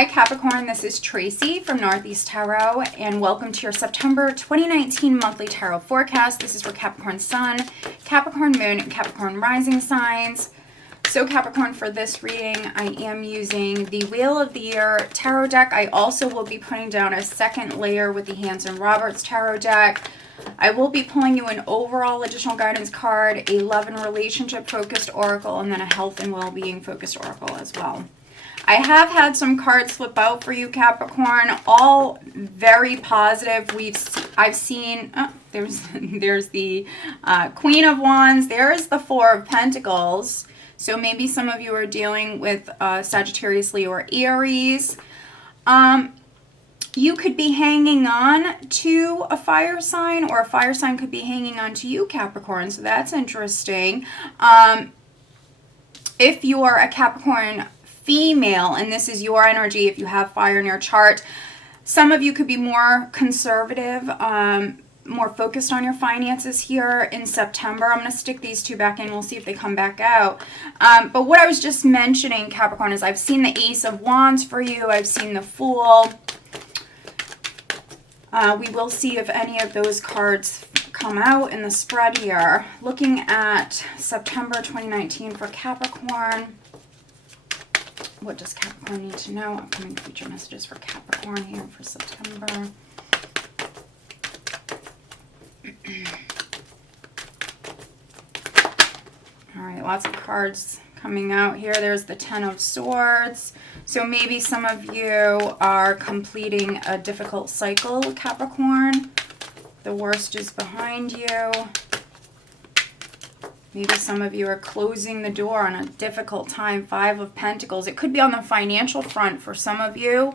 Hi Capricorn, this is Tracy from Northeast Tarot, and welcome to your September 2019 monthly tarot forecast. This is for Capricorn Sun, Capricorn Moon, and Capricorn Rising signs. So Capricorn, for this reading, I am using the Wheel of the Year tarot deck. I also will be putting down a second layer with the Hanson Roberts tarot deck. I will be pulling you an overall additional guidance card, a love and relationship focused oracle, and then a health and well-being focused oracle as well. I have had some cards flip out for you, Capricorn, all very positive. I've seen, oh, there's the Queen of Wands, there's the Four of Pentacles. So maybe some of you are dealing with Sagittarius, Leo, or Aries. You could be hanging on to a fire sign, or a fire sign could be hanging on to you, Capricorn. So that's interesting. If you are a Capricorn female, and this is your energy, if you have fire in your chart, some of you could be more conservative, more focused on your finances here in September. I'm going to stick these two back in. We'll see if they come back out. But what I was just mentioning, Capricorn, is I've seen the Ace of Wands for you. I've seen the Fool. We will see if any of those cards come out in the spread here. Looking at September 2019 for Capricorn. What does Capricorn need to know? Upcoming future messages for Capricorn here for September. All right, lots of cards coming out here. There's the Ten of Swords. So maybe some of you are completing a difficult cycle, Capricorn. The worst is behind you. Maybe some of you are closing the door on a difficult time. Five of Pentacles. It could be on the financial front for some of you,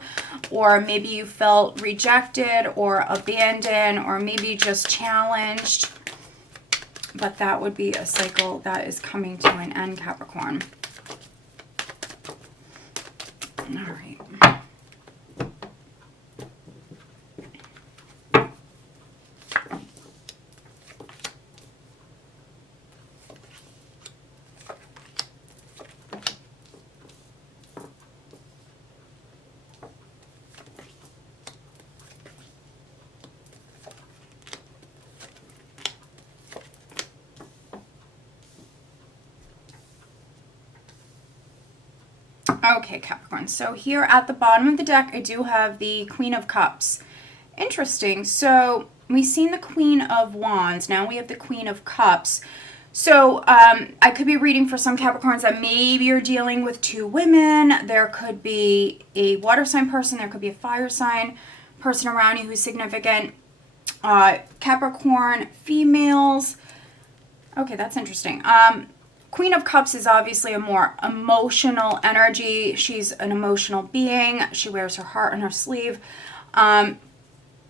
or maybe you felt rejected or abandoned, or maybe just challenged. But that would be a cycle that is coming to an end, Capricorn. All right. Okay, Capricorn, so here at the bottom of the deck, I do have the Queen of Cups. Interesting. So we've seen the Queen of Wands. Now we have the Queen of Cups. So I could be reading for some Capricorns that maybe you're dealing with two women. There could be a water sign person. There could be a fire sign person around you who's significant. Capricorn females. Okay, that's interesting. Queen of Cups is obviously a more emotional energy. She's an emotional being. She wears her heart on her sleeve.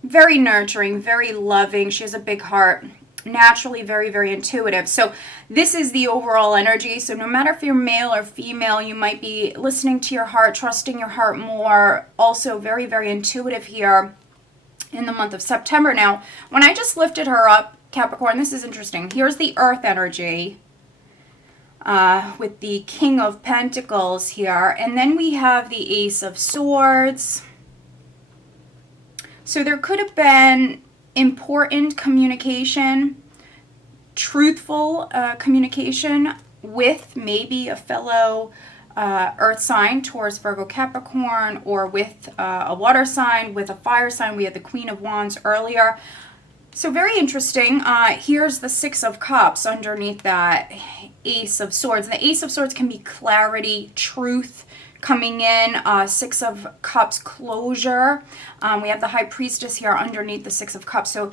Very nurturing, very loving. She has a big heart. Naturally very, very intuitive. So this is the overall energy. So no matter if you're male or female, you might be listening to your heart, trusting your heart more. Also very, very intuitive here in the month of September. Now, when I just lifted her up, Capricorn, this is interesting. Here's the Earth energy. With the King of Pentacles here. And then we have the Ace of Swords. So there could have been important communication, truthful communication with maybe a fellow earth sign, Taurus, Virgo, Capricorn, or with a water sign, with a fire sign. We had the Queen of Wands earlier. So very interesting. Here's the Six of Cups underneath that Ace of Swords. And the Ace of Swords can be clarity, truth coming in. Six of Cups, closure. We have the High Priestess here underneath the Six of Cups. So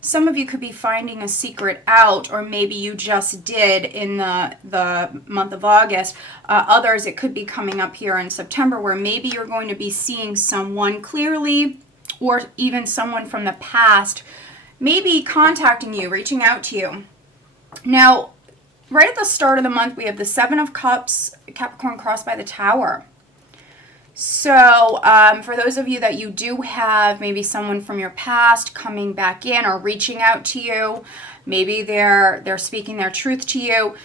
some of you could be finding a secret out, or maybe you just did in the month of August. Others, it could be coming up here in September, where maybe you're going to be seeing someone clearly, or even someone from the past maybe contacting you, reaching out to you. Now, right at the start of the month, we have the Seven of Cups, Capricorn crossed by the Tower. So for those of you that you do have maybe someone from your past coming back in or reaching out to you, maybe they're speaking their truth to you.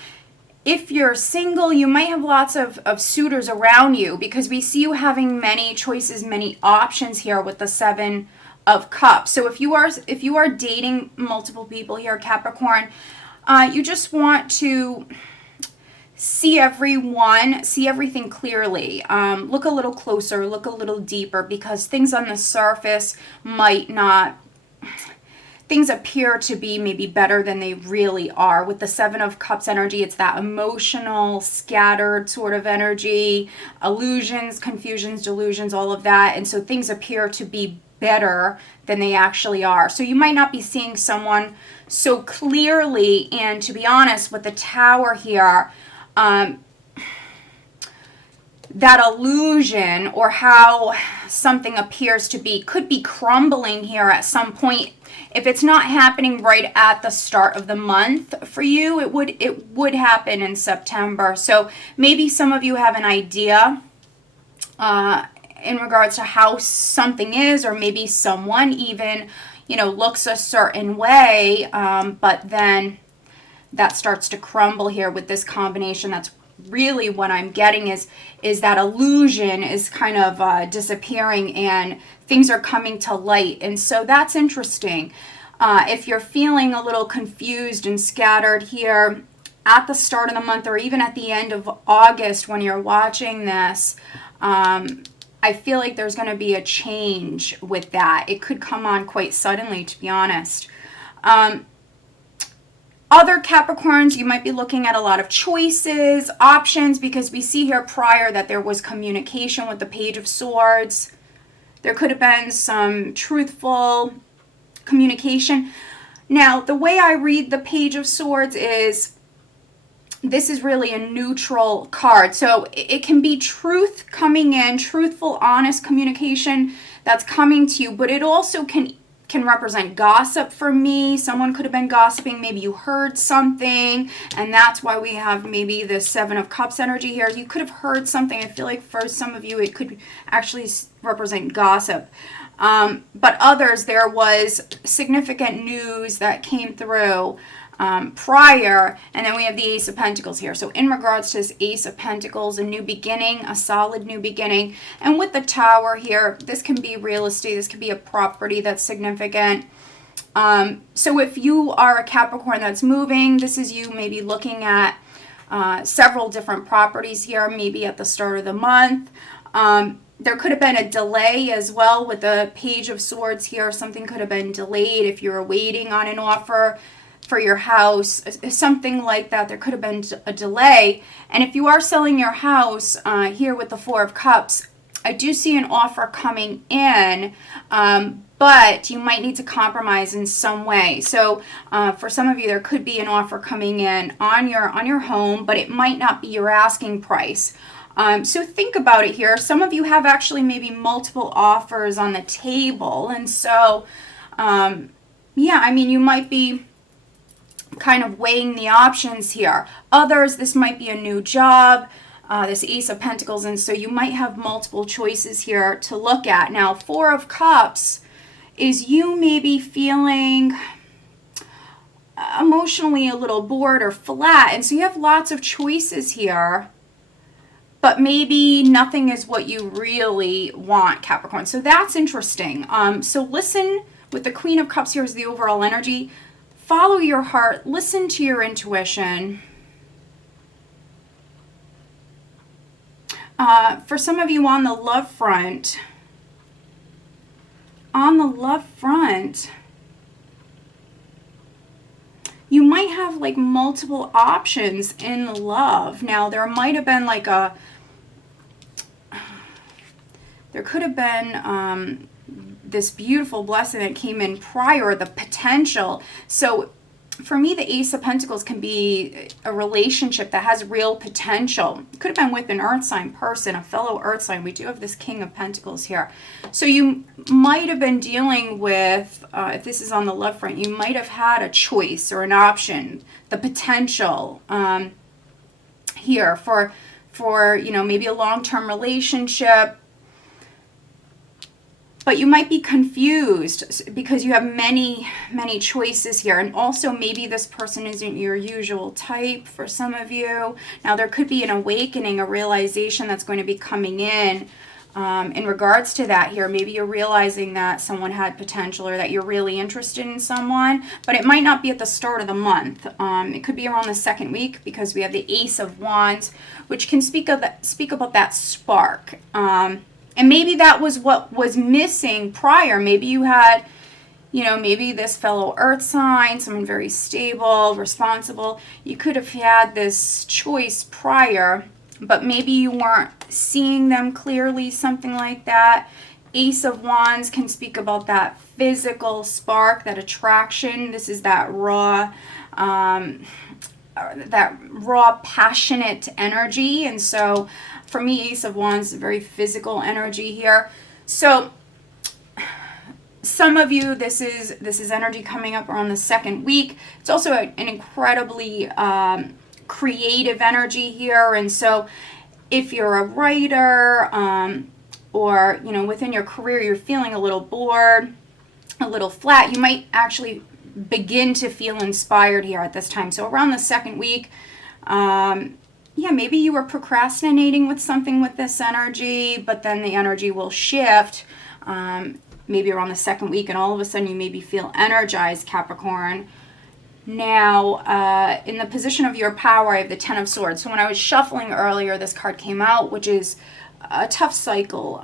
if you're single, you might have lots of suitors around you, because we see you having many choices, many options here with the Seven of Cups. So if you are dating multiple people here, Capricorn, you just want to see everything clearly. Look a little closer, look a little deeper, because things on the surface might not, things appear to be maybe better than they really are. With the Seven of Cups energy, it's that emotional, scattered sort of energy, illusions, confusions, delusions, all of that. And so things appear to be better than they actually are. So you might not be seeing someone so clearly. And to be honest, with the Tower here, that illusion, or how something appears to be, could be crumbling here at some point. If it's not happening right at the start of the month for you, it would happen in September. So maybe some of you have an idea in regards to how something is, or maybe someone even, looks a certain way, but then that starts to crumble here with this combination. That's really what I'm getting, is that illusion is kind of disappearing, and things are coming to light. And so that's interesting. If you're feeling a little confused and scattered here at the start of the month, or even at the end of August when you're watching this, I feel like there's going to be a change with that. It could come on quite suddenly, to be honest. Other Capricorns, you might be looking at a lot of choices, options, because we see here prior that there was communication with the Page of Swords. There could have been some truthful communication. Now, the way I read the Page of Swords is, this is really a neutral card. So it can be truth coming in, truthful, honest communication that's coming to you, but it also can represent gossip for me. Someone could have been gossiping. Maybe you heard something, and that's why we have maybe the Seven of Cups energy here. You could have heard something. I feel like for some of you, it could actually represent gossip. But others, there was significant news that came through prior, and then we have the Ace of Pentacles here. So in regards to this Ace of Pentacles, a new beginning, a solid new beginning. And with the Tower here, this can be real estate, this could be a property that's significant. So if you are a Capricorn that's moving, this is you maybe looking at several different properties here, maybe at the start of the month. There could have been a delay as well with the Page of Swords here. Something could have been delayed if you're waiting on an offer for your house, something like that. There could have been a delay. And if you are selling your house here with the Four of Cups, I do see an offer coming in, but you might need to compromise in some way. So for some of you, there could be an offer coming in on your home, but it might not be your asking price. So think about it here. Some of you have actually maybe multiple offers on the table. And so, yeah, I mean, you might be kind of weighing the options here. Others, this might be a new job, this Ace of Pentacles, and so you might have multiple choices here to look at. Now, Four of Cups is you maybe feeling emotionally a little bored or flat, and so you have lots of choices here, but maybe nothing is what you really want, Capricorn. So that's interesting. So listen, with the Queen of Cups here is the overall energy. Follow your heart, listen to your intuition. For some of you on the love front, you might have like multiple options in love. Now, there might have been like there could have been this beautiful blessing that came in prior, the potential. So for me, the Ace of Pentacles can be a relationship that has real potential. It could have been with an earth sign person, a fellow earth sign. We do have this King of Pentacles here. So you might have been dealing with, if this is on the love front, you might have had a choice or an option, the potential here for maybe a long-term relationship. but you might be confused because you have many, many choices here. And also maybe this person isn't your usual type for some of you. Now there could be an awakening, a realization that's going to be coming in regards to that here. Maybe you're realizing that someone had potential or that you're really interested in someone, but it might not be at the start of the month. It could be around the second week because we have the Ace of Wands, which can speak about that spark. And maybe that was what was missing prior. Maybe you had, maybe this fellow earth sign, someone very stable, responsible. You could have had this choice prior, but maybe you weren't seeing them clearly, something like that. Ace of Wands can speak about that physical spark, that attraction. This is that raw, passionate energy. And so for me, Ace of Wands is a very physical energy here. So some of you, this is energy coming up around the second week. It's also an incredibly creative energy here. And so if you're a writer or within your career you're feeling a little bored, a little flat, you might actually begin to feel inspired here at this time. So around the second week, maybe you were procrastinating with something with this energy, but then the energy will shift maybe around the second week, and all of a sudden you maybe feel energized, Capricorn. Now, in the position of your power, I have the Ten of Swords. So when I was shuffling earlier, this card came out, which is a tough cycle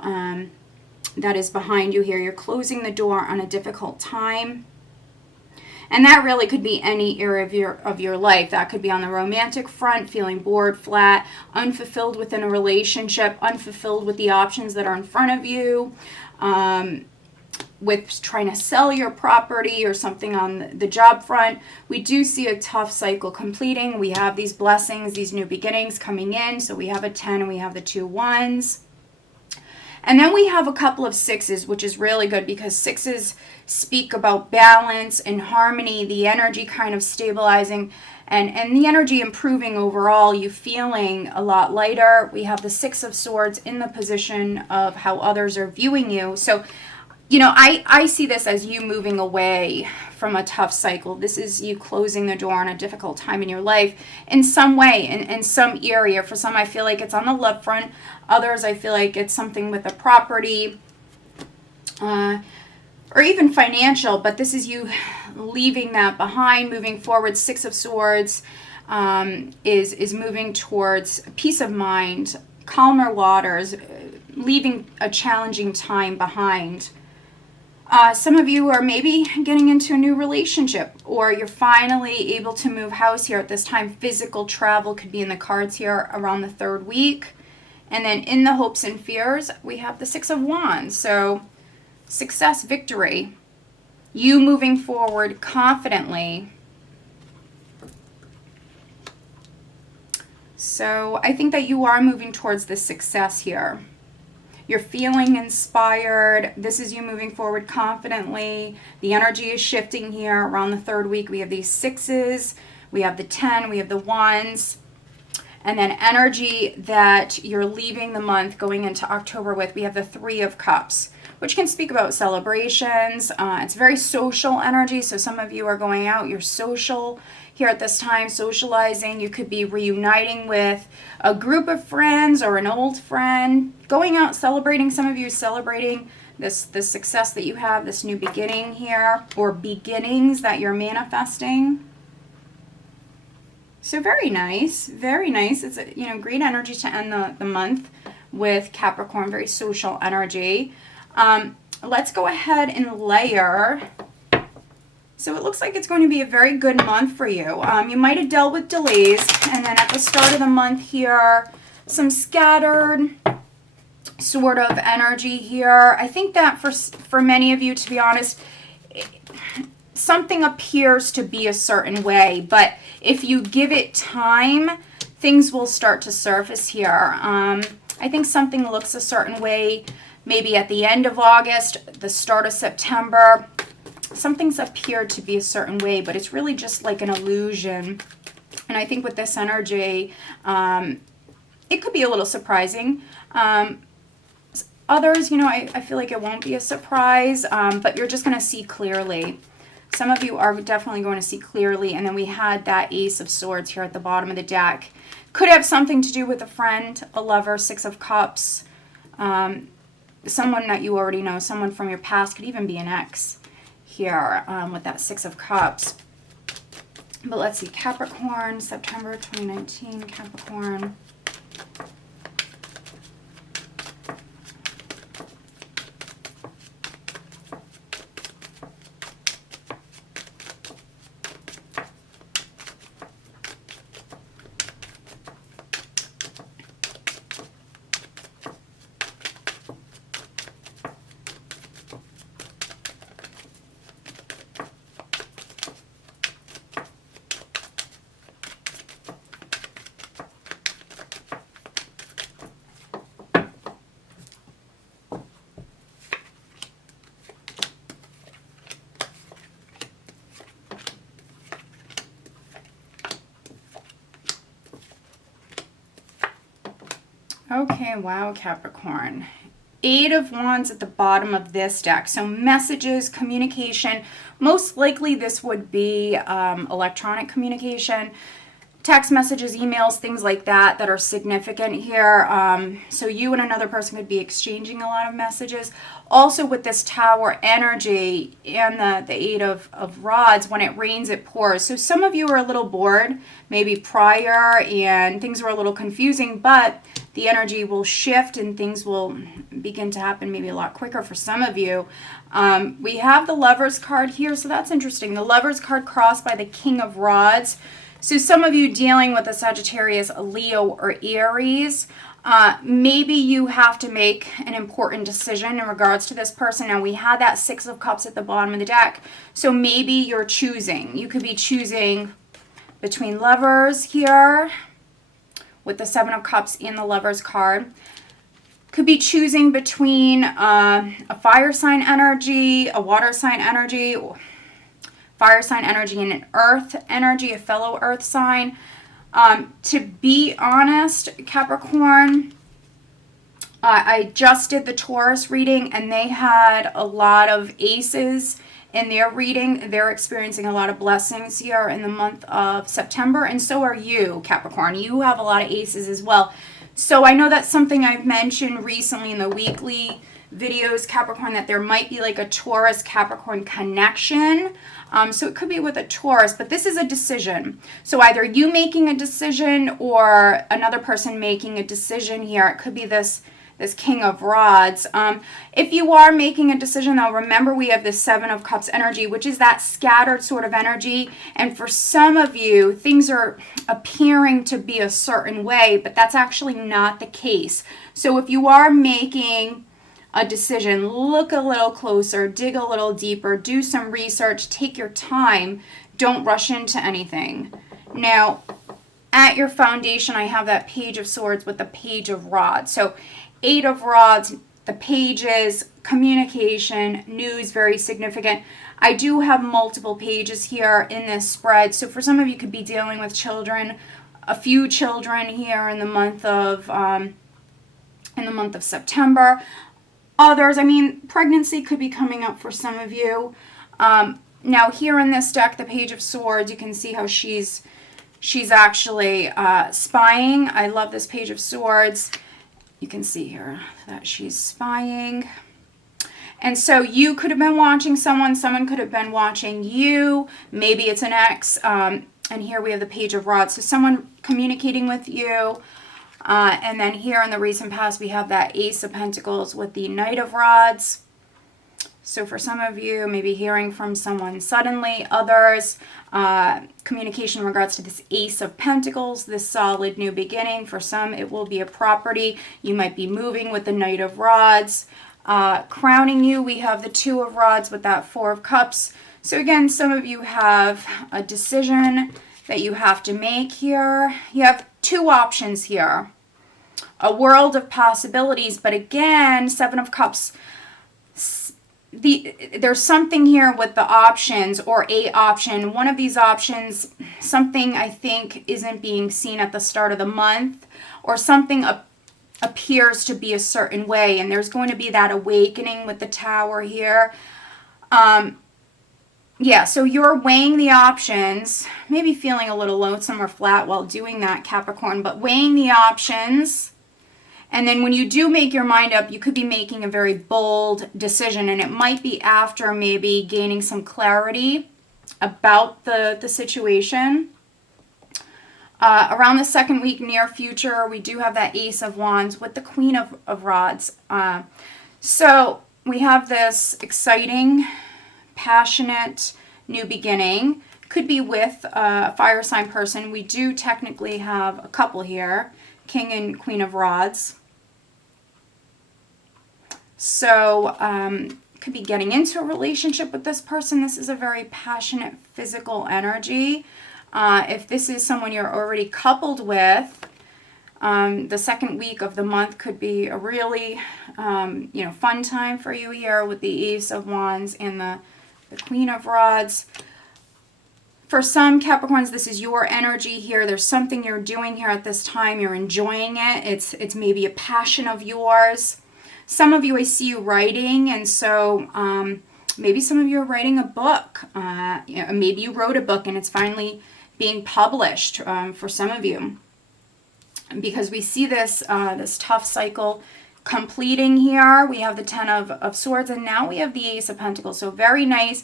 that is behind you here. You're closing the door on a difficult time. And that really could be any area of your life. That could be on the romantic front, feeling bored, flat, unfulfilled within a relationship, unfulfilled with the options that are in front of you, with trying to sell your property or something on the job front. We do see a tough cycle completing. We have these blessings, these new beginnings coming in. So we have a 10 and we have the 2 wands. And then we have a couple of 6s, which is really good because 6s speak about balance and harmony, the energy kind of stabilizing and the energy improving overall, you feeling a lot lighter. We have the 6 of Swords in the position of how others are viewing you. So, I see this as you moving away from a tough cycle. This is you closing the door on a difficult time in your life in some way, in some area. For some, I feel like it's on the love front. Others, I feel like it's something with a property or even financial, but this is you leaving that behind, moving forward. 6 of Swords is moving towards peace of mind, calmer waters, leaving a challenging time behind. Some of you are maybe getting into a new relationship, or you're finally able to move house here at this time. Physical travel could be in the cards here around the 3rd week. And then in the hopes and fears, we have the 6 of Wands. So success, victory, you moving forward confidently. So I think that you are moving towards this success here. You're feeling inspired. This is you moving forward confidently. The energy is shifting here around the 3rd week. We have these 6s, we have the 10, we have the wands, and then energy that you're leaving the month going into October with. We have the 3 of Cups, which can speak about celebrations. It's very social energy. So some of you are going out, you're social here at this time, socializing. You could be reuniting with a group of friends or an old friend, going out, celebrating. Some of you celebrating this success that you have, this new beginning here, or beginnings that you're manifesting. So very nice, very nice. It's a great energy to end the month with Capricorn, very social energy. Let's go ahead and layer. So it looks like it's going to be a very good month for you. You might have dealt with delays, and then at the start of the month here, some scattered sort of energy here. I think that for many of you, to be honest, something appears to be a certain way, but if you give it time, things will start to surface here. I think something looks a certain way maybe at the end of August, the start of September. Something's appeared to be a certain way, but it's really just like an illusion. And I think with this energy, it could be a little surprising. Others, you know, I feel like it won't be a surprise, but you're just going to see clearly. Some of you are definitely going to see clearly. And then we had that Ace of Swords here at the bottom of the deck. Could have something to do with a friend, a lover, Six of Cups, someone that you already know, someone from your past, could even be an ex here with that Six of Cups. But let's see, Capricorn, September 2019, Capricorn. Okay, wow, Capricorn. Eight of Wands at the bottom of this deck. So messages, communication. Most likely this would be electronic communication. Text messages, emails, things like that that are significant here. So you and another person could be exchanging a lot of messages. Also with this Tower energy and the Eight of Rods, when it rains, it pours. So some of you are a little bored, maybe prior, and things were a little confusing, but the energy will shift and things will begin to happen maybe a lot quicker for some of you. We have the Lovers card here, so that's interesting. The Lovers card crossed by the King of Rods. So some of you dealing with a Sagittarius, a Leo, or Aries, maybe you have to make an important decision in regards to this person. Now, we had that Six of Cups at the bottom of the deck, so maybe you're choosing. You could be choosing between lovers here with the Seven of Cups in the Lovers card. Could be choosing between a fire sign energy, a water sign energy, fire sign energy, and an earth energy, a fellow earth sign. To be honest, Capricorn, I just did the Taurus reading and they had a lot of aces in their reading. They're experiencing a lot of blessings here in the month of September, and so are you, Capricorn. You have a lot of aces as well. So I know that's something I've mentioned recently in the weekly videos, Capricorn, that there might be like a Taurus Capricorn connection. So it could be with a Taurus, but this is a decision. So either you making a decision or another person making a decision here. It could be this King of Rods. If you are making a decision, though, remember we have the Seven of Cups energy, which is that scattered sort of energy. And for some of you, things are appearing to be a certain way, but that's actually not the case. So if you are making a decision, look a little closer, dig a little deeper, do some research, take your time, don't rush into anything. Now, at your foundation, I have that Page of Swords with the Page of Rods. So Eight of Rods, the pages, communication, news, very significant. I do have multiple pages here in this spread. So for some of you could be dealing with children, a few children here in the month of September. Others, I mean, pregnancy could be coming up for some of you. Now here in this deck, the Page of Swords, you can see how she's actually spying. I love this Page of Swords. You can see here that she's spying. And so you could have been watching someone could have been watching you. Maybe it's an ex. And here we have the Page of Rods. So someone communicating with you. And then here in the recent past, we have that Ace of Pentacles with the Knight of Rods. So for some of you, maybe hearing from someone suddenly. Others, communication in regards to this Ace of Pentacles, this solid new beginning. For some, it will be a property. You might be moving with the Knight of Rods. Crowning you, we have the Two of Rods with that Four of Cups. So again, some of you have a decision that you have to make here. You have two options here. A world of possibilities, but again, Seven of Cups, there's something here with the options or a option. One of these options, something I think isn't being seen at the start of the month, or something appears to be a certain way, and there's going to be that awakening with the Tower here. Yeah, so you're weighing the options, maybe feeling a little lonesome or flat while doing that, Capricorn, but weighing the options. And then when you do make your mind up, you could be making a very bold decision, and it might be after maybe gaining some clarity about the situation. Around the second week, near future, we do have that Ace of Wands with the Queen of Rods. So we have this exciting, passionate new beginning. Could be with a fire sign person. We do technically have a couple here, King and Queen of Rods. So could be getting into a relationship with this person. This is a very passionate physical energy. If this is someone you're already coupled with, the second week of the month could be a really fun time for you here with the Ace of Wands and the Queen of Rods. For some Capricorns, this is your energy here. There's something you're doing here at this time. You're enjoying it. It's maybe a passion of yours. Some of you, I see you writing, and so maybe some of you are writing a book. Maybe you wrote a book and it's finally being published for some of you. Because we see this tough cycle completing here. We have the Ten of Swords, and now we have the Ace of Pentacles. So very nice.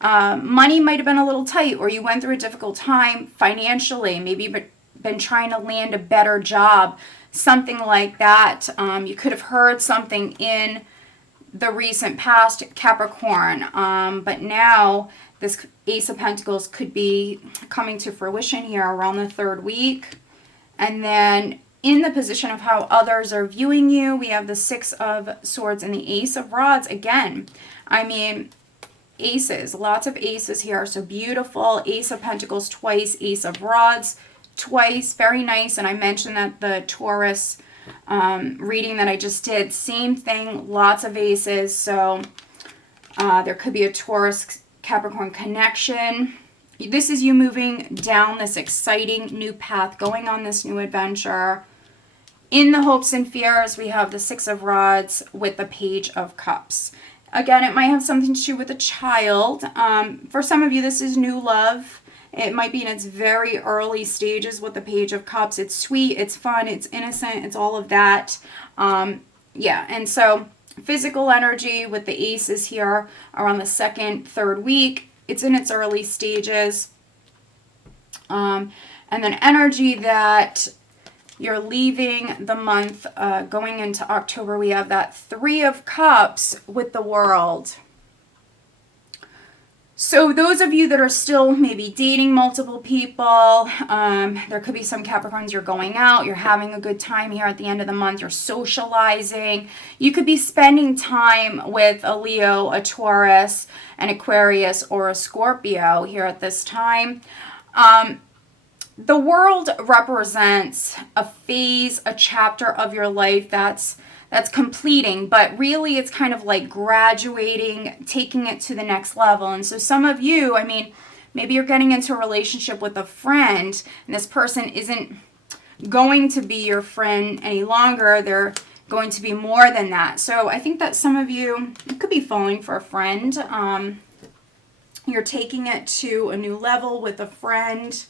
Money might have been a little tight, or you went through a difficult time financially. Maybe you've been trying to land a better job, something like that. You could have heard something in the recent past, Capricorn. But now this Ace of Pentacles could be coming to fruition here around the third week. And then in the position of how others are viewing you, we have the Six of Swords and the Ace of Rods. Again, I mean, aces, lots of aces here. So beautiful. Ace of Pentacles twice, Ace of Rods twice. Very nice. And I mentioned that the Taurus reading that I just did, same thing, lots of aces. So there could be a Taurus Capricorn connection. This is you moving down this exciting new path, going on this new adventure. In the hopes and fears, we have the Six of Rods with the Page of Cups. Again, it might have something to do with a child. For some of you, this is new love. It might be in its very early stages with the Page of Cups. It's sweet, it's fun, it's innocent, it's all of that. Yeah, and so physical energy with the aces here around the second, third week. It's in its early stages. And then energy that you're leaving the month, going into October, we have that Three of Cups with the World. So those of you that are still maybe dating multiple people, there could be some Capricorns, you're going out, you're having a good time here at the end of the month, you're socializing. You could be spending time with a Leo, a Taurus, an Aquarius, or a Scorpio here at this time. The World represents a phase, a chapter of your life that's completing, but really it's kind of like graduating, taking it to the next level. And so some of you, I mean, maybe you're getting into a relationship with a friend, and this person isn't going to be your friend any longer. They're going to be more than that. So I think that some of you could be falling for a friend. You're taking it to a new level with a friend.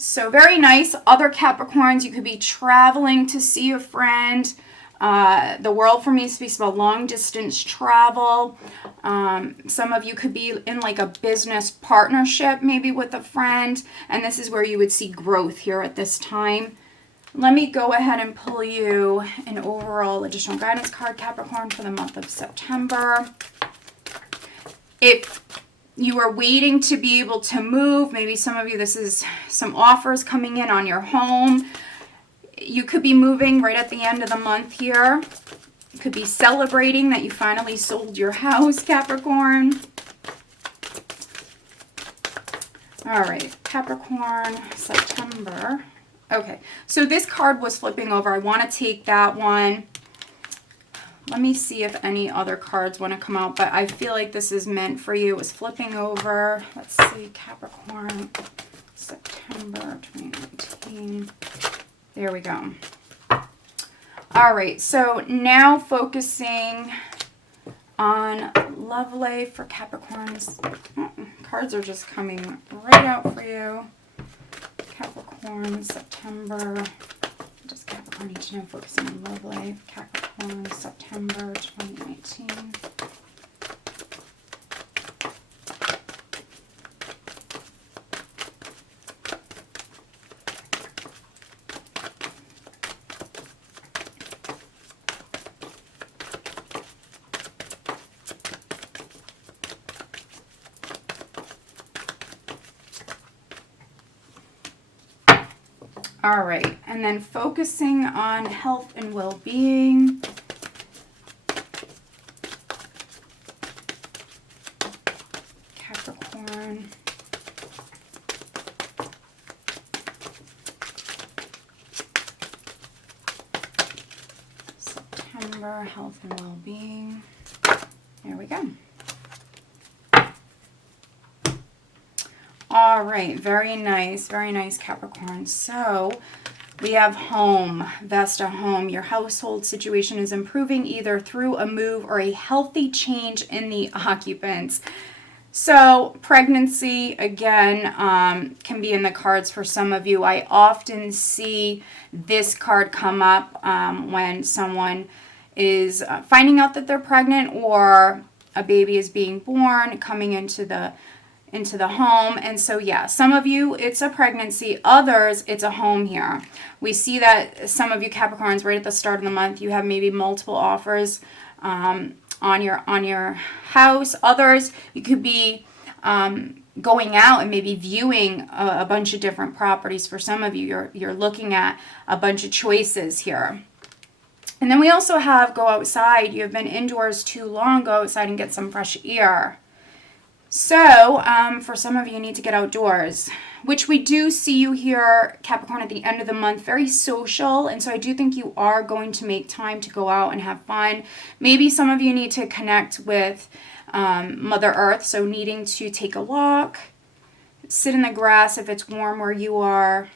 So very nice. Other Capricorns, you could be traveling to see a friend. The World for me speaks about long distance travel. Some of you could be in like a business partnership maybe with a friend, and this is where you would see growth here at this time. Let me go ahead and pull you an overall additional guidance card, Capricorn, for the month of September. If you are waiting to be able to move, maybe some of you, this is some offers coming in on your home. You could be moving right at the end of the month here. You could be celebrating that you finally sold your house, Capricorn. All right, Capricorn, September. Okay, so this card was flipping over. I want to take that one. Let me see if any other cards want to come out, but I feel like this is meant for you. It was flipping over. Let's see, Capricorn, September 2019. There we go. All right, so now focusing on love life for Capricorns. Oh, cards are just coming right out for you. Capricorn, September. What does Capricorn need to know? Focusing on love life. Capricorn, September 2019. All right, and then focusing on health and well-being. Capricorn. September, health and well-being. There we go. All right, very nice, Capricorn. So we have home, Vesta home. Your household situation is improving either through a move or a healthy change in the occupants. So pregnancy, again, can be in the cards for some of you. I often see this card come up when someone is finding out that they're pregnant or a baby is being born, coming into the home. And so, yeah, some of you, it's a pregnancy. Others, it's a home here. We see that some of you Capricorns, right at the start of the month, you have maybe multiple offers on your house. Others, you could be going out and maybe viewing a bunch of different properties. For some of you, you're looking at a bunch of choices here. And then we also have go outside. You have been indoors too long. Go outside and get some fresh air. So, for some of you, you need to get outdoors, which we do see you here, Capricorn, at the end of the month, very social. And so I do think you are going to make time to go out and have fun. Maybe some of you need to connect with Mother Earth, so needing to take a walk, sit in the grass if it's warm where you are,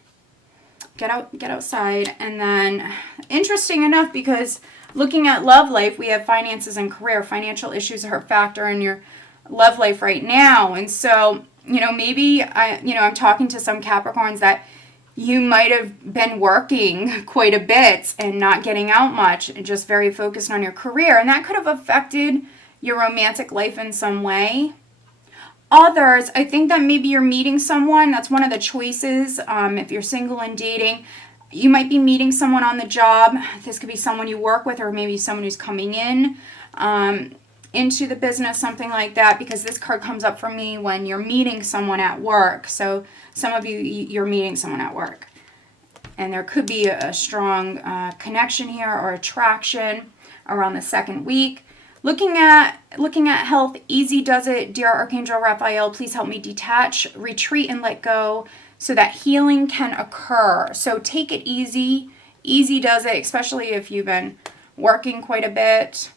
get outside. And then, interesting enough, because looking at love life, we have finances and career. Financial issues are a factor in your love life right now. And so, maybe I'm talking to some Capricorns that you might have been working quite a bit and not getting out much and just very focused on your career, and that could have affected your romantic life in some way. Others, I think that maybe you're meeting someone. That's one of the choices. If you're single and dating, you might be meeting someone on the job. This could be someone you work with, or maybe someone who's coming in into the business, something like that, because this card comes up for me when you're meeting someone at work. So some of you, you're meeting someone at work, and there could be a strong connection here or attraction around the second week. Looking at health, easy does it. Dear Archangel Raphael, please help me detach, retreat, and let go so that healing can occur. So take it easy. Easy does it, especially if you've been working quite a bit.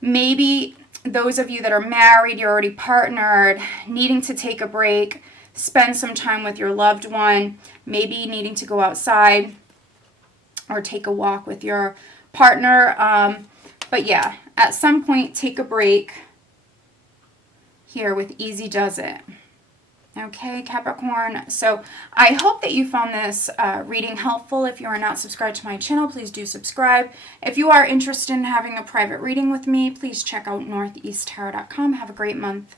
Maybe those of you that are married, you're already partnered, needing to take a break, spend some time with your loved one, maybe needing to go outside or take a walk with your partner. But yeah, at some point, take a break here with Easy Does It. Okay, Capricorn. So I hope that you found this reading helpful. If you are not subscribed to my channel, please do subscribe. If you are interested in having a private reading with me, please check out northeasttarot.com. Have a great month.